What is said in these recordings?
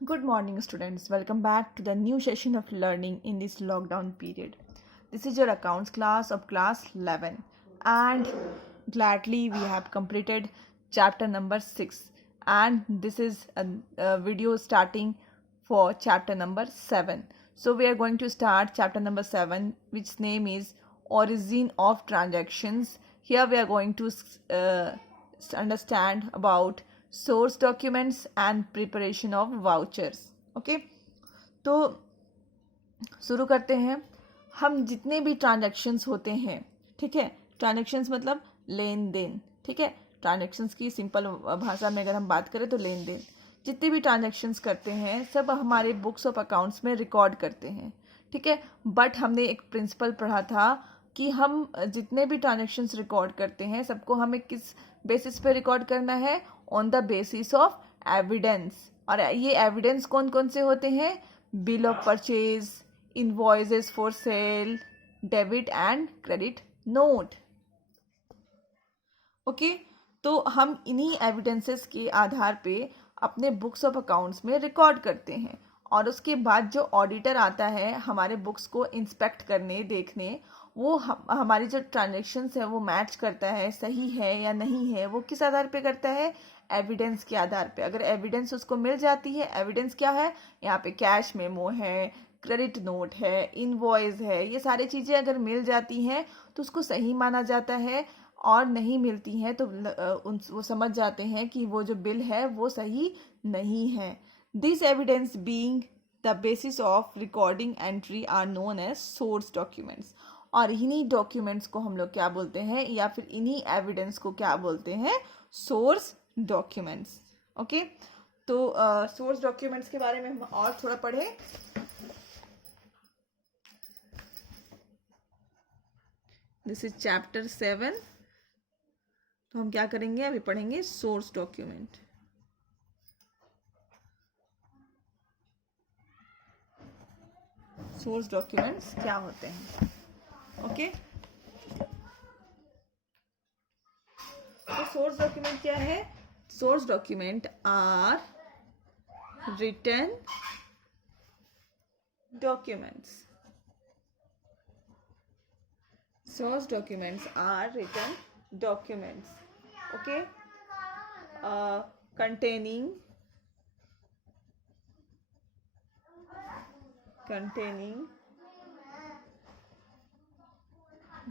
Good morning, students. Welcome back to the new session of learning in this lockdown period. This is your accounts class of class 11, and gladly we have completed chapter number 6, and this is a video starting for chapter number 7. So we are going to start chapter number 7, which name is Origin of Transactions. Here we are going to understand about source documents and preparation of vouchers. Okay, तो शुरू करते हैं। हम जितने भी transactions होते हैं, ठीक है, ट्रांजैक्शंस मतलब लेन देन, ठीक है, ट्रांजैक्शंस की सिंपल भाषा में अगर हम बात करें तो लेन देन, जितने भी ट्रांजैक्शंस करते हैं सब हमारे बुक्स ऑफ अकाउंट्स में रिकॉर्ड करते हैं, ठीक है। बट हमने एक प्रिंसिपल पढ़ा था कि हम जितने भी ट्रांजैक्शंस रिकॉर्ड करते हैं सबको हमें किस बेसिस पे रिकॉर्ड करना है, on the basis of evidence. और ये एविडेंस कौन कौन से होते हैं? Bill of purchase, invoices for sale, debit and credit note. Okay, तो हम इन्हीं एविडेंसेस के आधार पे अपने बुक्स ऑफ अकाउंट्स में रिकॉर्ड करते हैं, और उसके बाद जो ऑडिटर आता है हमारे बुक्स को इंस्पेक्ट करने, देखने, वो हमारी जो ट्रांजैक्शंस है वो मैच करता है, सही है या नहीं है, वो किस आधार पे करता है? एविडेंस के आधार पे। अगर एविडेंस उसको मिल जाती है, एविडेंस क्या है? यहाँ पे कैश मेमो है, क्रेडिट नोट है, इनवॉइस है, ये सारी चीज़ें अगर मिल जाती हैं तो उसको सही माना जाता है, और नहीं मिलती हैं तो वो समझ जाते हैं कि वो जो बिल है वो सही नहीं है। This evidence being the basis of recording entry are known as source documents. और इन्हीं डॉक्यूमेंट्स को हम लोग क्या बोलते हैं, या फिर इन्हीं एविडेंस को क्या बोलते हैं? Source documents. ओके, तो सोर्स डॉक्यूमेंट्स के बारे में हम और थोड़ा पढ़े। This is chapter 7। तो हम क्या करेंगे, अभी पढ़ेंगे सोर्स डॉक्यूमेंट। सोर्स डॉक्यूमेंट्स क्या होते हैं? ओके, तो सोर्स डॉक्यूमेंट क्या है? Source document are written documents. Source documents are written documents, okay, containing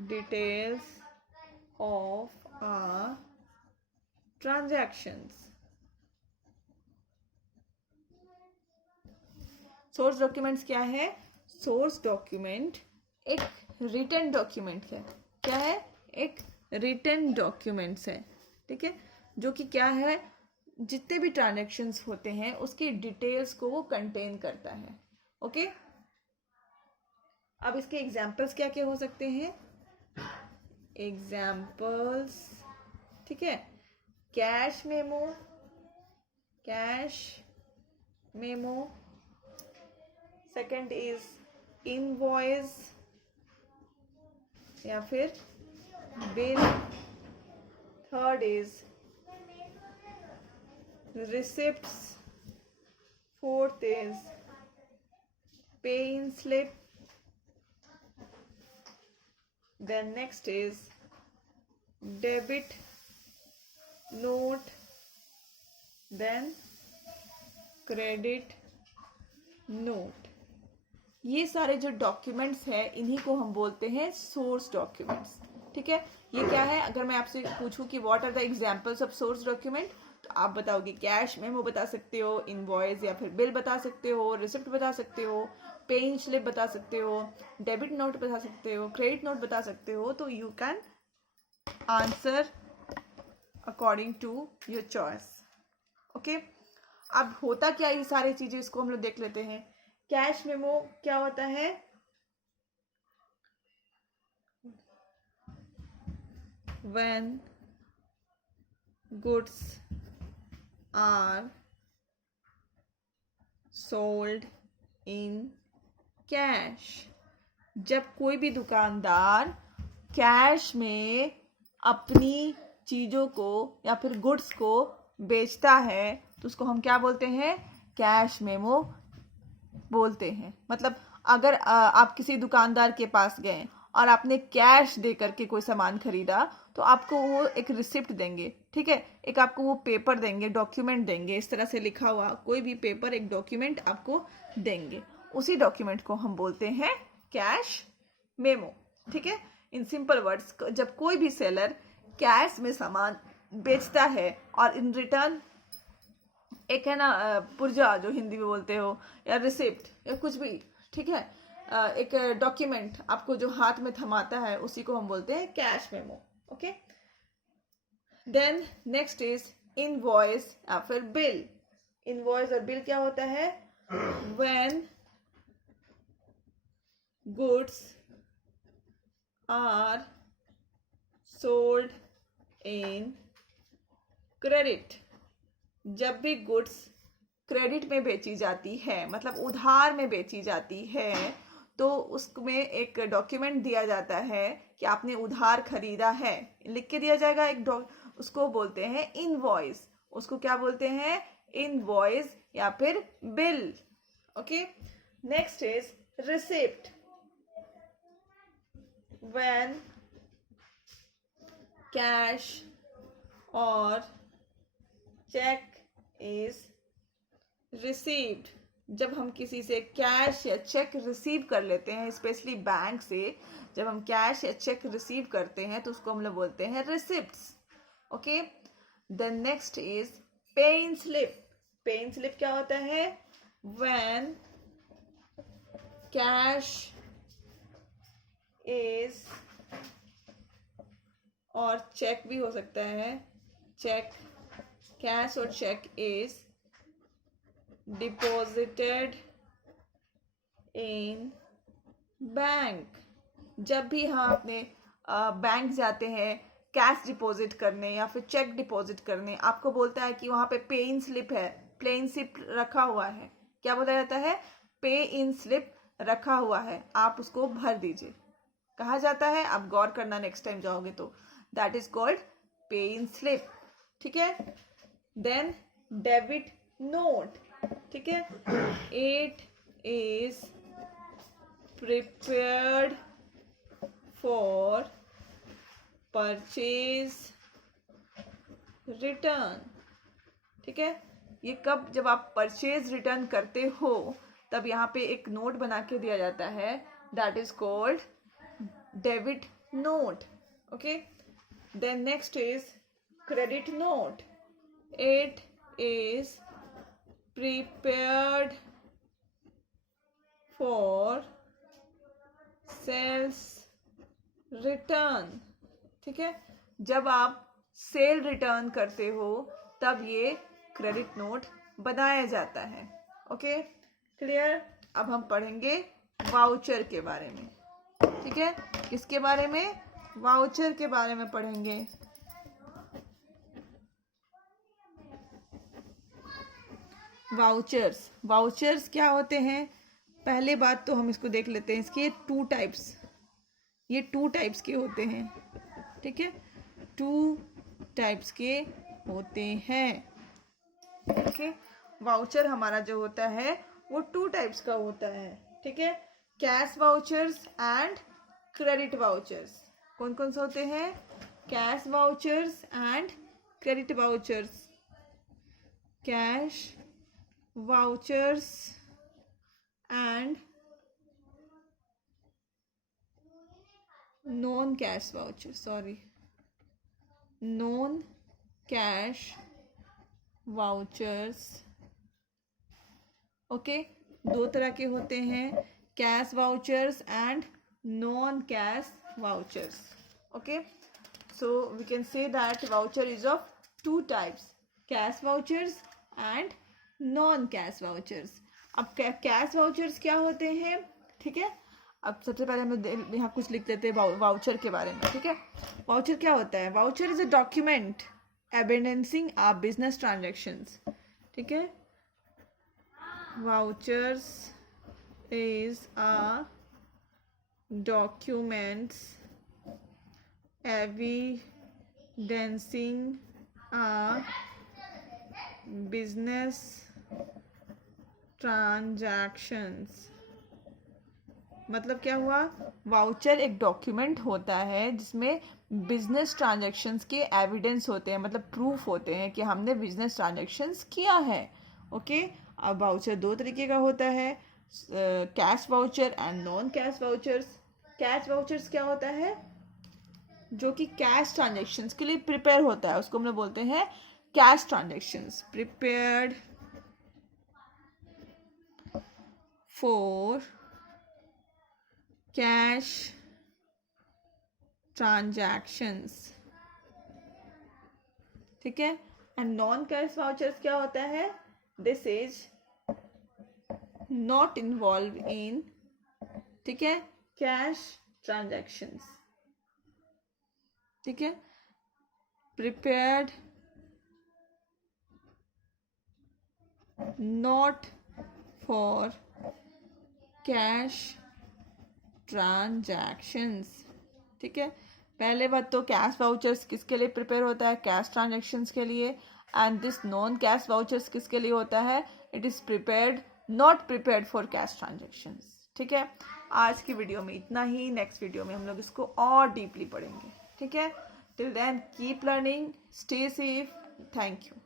details of our transactions। Source documents क्या है? सोर्स डॉक्यूमेंट एक रिटन डॉक्यूमेंट है। क्या है? एक रिटन डॉक्यूमेंट्स है, ठीक है, जो कि क्या है, जितने भी ट्रांजैक्शंस होते हैं उसकी डिटेल्स को वो कंटेन करता है। ओके, अब इसके एग्जांपल्स क्या क्या हो सकते हैं? एग्जांपल्स, ठीक है, cash memo, second is invoice या फिर bill, third is receipts, fourth is pay-in slip, then next is debit note, then credit note। ये सारे जो डॉक्यूमेंट्स हैं इन्हीं को हम बोलते हैं सोर्स डॉक्यूमेंट्स, ठीक है। ये क्या है? अगर मैं आपसे पूछूं कि what are the examples of source document, तो आप बताओगे कैश मेमो बता सकते हो, इनवॉइस या फिर बिल बता सकते हो, रिसिप्ट बता सकते हो, पेइंग स्लिप बता सकते हो, डेबिट नोट बता सकते हो, क्रेडिट नोट बता सकते हो। तो you can answer according to your choice. Okay, अब होता क्या ये सारी चीजें, इसको हम लोग देख लेते हैं। कैश मेमो क्या होता है? when goods are sold in cash, जब कोई भी दुकानदार कैश में अपनी चीज़ों को या फिर गुड्स को बेचता है तो उसको हम क्या बोलते हैं? कैश मेमो बोलते हैं। मतलब अगर आप किसी दुकानदार के पास गए और आपने कैश दे करके कोई सामान खरीदा तो आपको वो एक रिसिप्ट देंगे, ठीक है, एक आपको वो पेपर देंगे, डॉक्यूमेंट देंगे, इस तरह से लिखा हुआ कोई भी पेपर, एक डॉक्यूमेंट आपको देंगे। उसी डॉक्यूमेंट को हम बोलते हैं कैश मेमो, ठीक है। इन सिंपल वर्ड्स, जब कोई भी सेलर कैश में सामान बेचता है और इन रिटर्न एक है ना पुर्जा जो हिंदी में बोलते हो, या रिसिप्ट या कुछ भी, ठीक है, एक डॉक्यूमेंट आपको जो हाथ में थमाता है उसी को हम बोलते हैं cash memo. Okay, then next is invoice या फिर बिल। इनवॉइस और बिल क्या होता है? When goods are sold in credit. जब भी गुड्स क्रेडिट में बेची जाती है, मतलब उधार में बेची जाती है, तो उसमें एक डॉक्यूमेंट दिया जाता है कि आपने उधार खरीदा है, लिख के दिया जाएगा एक उसको बोलते हैं इनवॉइस। उसको क्या बोलते हैं? इनवॉइस या फिर bill. Okay, next is receipt. When cash और चेक इज रिसीव्ड। जब हम किसी से कैश या चेक रिसीव कर लेते हैं, स्पेशली बैंक से जब हम कैश या चेक रिसीव करते हैं तो उसको हम लोग बोलते हैं receipts. Okay, then next is pay in slip. Pay in slip क्या होता है? व्हेन कैश इज, और चेक भी हो सकता है, चेक, कैश और cheque is deposited in bank. जब भी हम अपने बैंक जाते हैं कैश डिपॉजिट करने या फिर चेक डिपॉजिट करने, आपको बोलता है कि वहां पे पे इन स्लिप है, प्लेन स्लिप रखा हुआ है। क्या बोला जाता है? पे इन स्लिप रखा हुआ है, आप उसको भर दीजिए, कहा जाता है। आप गौर करना नेक्स्ट टाइम जाओगे तो, दैट इज कॉल्ड पे इन स्लिप, ठीक है। देन डेबिट नोट, ठीक है, it is prepared for purchase return, ठीक है। ये कब? जब आप परचेज रिटर्न करते हो तब यहाँ पे एक नोट बना के दिया जाता है, that is called debit note. Okay, then next is credit note. It is prepared for sales return, ठीक है। जब आप सेल रिटर्न करते हो तब ये क्रेडिट नोट बनाया जाता है। Okay, clear? अब हम पढ़ेंगे वाउचर के बारे में, ठीक है। किसके बारे में? वाउचर के बारे में पढ़ेंगे। वाउचर्स, वाउचर्स क्या होते हैं? पहले बात तो हम इसको देख लेते हैं, इसके टू टाइप्स, ये टू टाइप्स के होते हैं, ठीक है, टू टाइप्स के होते हैं। ओके, वाउचर हमारा जो होता है वो टू टाइप्स का होता है, ठीक है, cash vouchers and credit vouchers. कौन कौन से होते हैं? Cash vouchers and credit vouchers. Cash vouchers and non-cash vouchers, non-cash vouchers। Okay, दो तरह के होते हैं, cash vouchers and non cash vouchers. Okay, so we can say that voucher is of two types, cash vouchers and non cash vouchers. अब cash vouchers क्या होते हैं, ठीक है। अब सबसे पहले हम यहाँ कुछ लिख देते हैं वाउचर के बारे में, ठीक है। वाउचर क्या होता है? Voucher is a document evidencing a business transactions, ठीक है। Vouchers is a documents evidencing a business transactions मतलब क्या हुआ, वाउचर एक डॉक्यूमेंट होता है जिसमें बिजनेस ट्रांजैक्शंस के एविडेंस होते हैं, मतलब प्रूफ होते हैं कि हमने बिजनेस ट्रांजैक्शंस किया है। ओके, अब वाउचर दो तरीके का होता है, cash voucher and non cash vouchers. Cash vouchers क्या होता है, जो कि कैश ट्रांजैक्शंस के लिए प्रिपेयर होता है, उसको हम लोग बोलते हैं cash transactions, prepared for cash transactions. ठीक है, एंड नॉन कैश वाउचर्स क्या होता है, this is not involve in, ठीक है, कैश ट्रांजैक्शंस। ठीक है, prepared not for cash transactions. ठीक है, पहले बात तो कैश वाउचर्स किसके लिए प्रिपेयर होता है, कैश ट्रांजैक्शंस के लिए, and this non cash vouchers किसके लिए होता है, it is prepared not prepared for cash transactions. ठीक है, आज की वीडियो में इतना ही, नेक्स्ट वीडियो में हम लोग इसको और डीपली पढ़ेंगे। ठीक है, till then keep learning, stay safe, thank you.